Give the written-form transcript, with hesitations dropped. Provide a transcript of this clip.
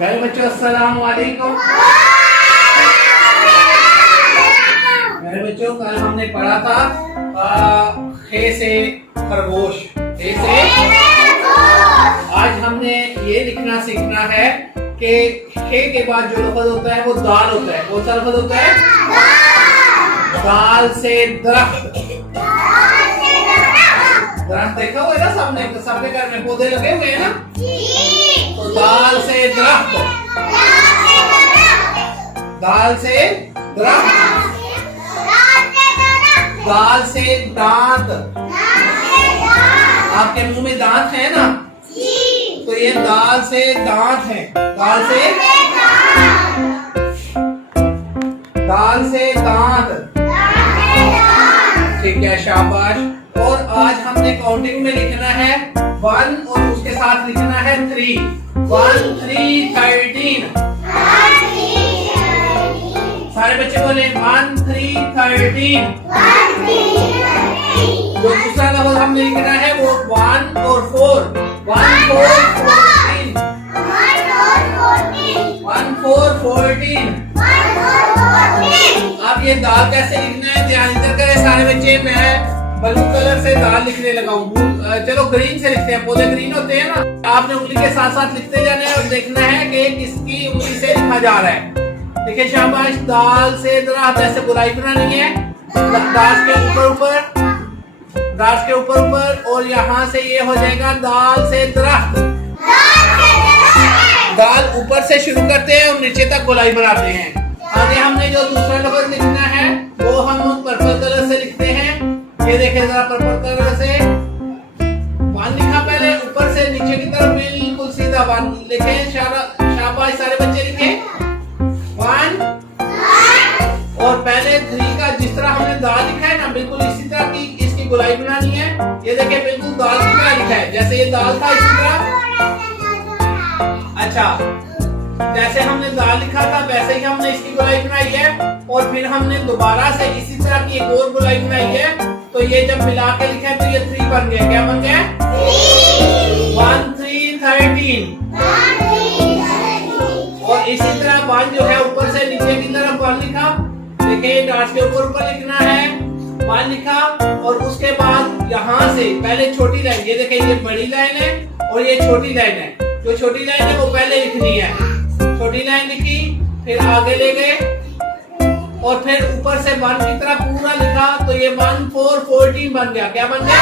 प्यारे बच्चों अस्सलाम वालेकुम। प्यारे बच्चों कल हमने पढ़ा था खे से खरगोश। खे से आज हमने ये लिखना सीखना है कि खे के बाद जो लफ्ज होता है वो दाल होता है। कौन सा लफ्ज होता है? दाल से दरख्त। दरख्त देखा हुआ है ना सामने, सबके घर में पौधे लगे हुए हैं ना। तो दाल से दरख्त, दाल से दरख्त, दाल से दांत। आपके मुंह में दांत है ना, तो ये दाल से दांत है। दाल से दांत। ठीक है, शाबाश। और आज हमने काउंटिंग में लिखना है 1 और उसके साथ लिखना है 3। 1 3 13। सारे बच्चे बोले 1 3 13। जो दूसरा लफ्ज हमने लिखना है वो 1 और 4। 1 4 14। 1 4 14। अब ये दाल कैसे लिखना है ध्यान इधर करें सारे बच्चे। मैं ब्लू कलर से दाल लिखने लगा हूँ। चलो ग्रीन से लिखते हैं, पौधे ग्रीन होते हैं ना। आपने उंगली के साथ साथ लिखते जाना है और देखना है कि किसकी उंगली से लिखा जा रहा है। देखिए शाबाश। दाल से दरख्त, ऐसे गोलाई बनानी है। दाल के ऊपर ऊपर, दाल के ऊपर ऊपर, और यहाँ से ये हो जाएगा दाल से दरख्त। दाल ऊपर से शुरू करते हैं और नीचे तक गोलाई बनाते हैं। आगे हमने जो दूसरा लफ्ज लिखना है वो हम पर्पल कलर से लिखते हैं। ये देखें जरा, पर्पल कलर से 1 लिखा पहले, ऊपर से नीचे की तरफ बिल्कुल सीधा 1 लिखें। शाबाश, सारे बच्चे लिखें 1। और पहले 3 का जिस तरह हमने दाल लिखा है ना, बिल्कुल इसी तरह की इसकी गोलाई बनानी है। ये देखें बिल्कुल दाल की तरह लिखा है, जैसे ये दाल था इसी तरह। अच्छा, जैसे हमने दाल लिखा था वैसे ही हमने इसकी गोलाई बनाई है। और फिर हमने दोबारा से इसी तरह की एक और गोलाई बनाई है। तो ये जब मिला के लिखे तो ये 3 बन गया। क्या बन गया? 1 3 13। और इसी तरह 1 जो है ऊपर से नीचे की तरफ 1 लिखा। देखिए डार्ट के ऊपर ऊपर लिखना है, 1 लिखा। और उसके बाद यहाँ से पहले छोटी लाइन, ये देखिए ये बड़ी लाइन है और ये छोटी लाइन है। जो छोटी लाइन है वो पहले लिखनी है। छोटी लाइन लिखी, फिर आगे ले गए और फिर ऊपर से 1 की तरह पूरा लिखा। तो ये 1 4 14 बन गया। क्या बन गया?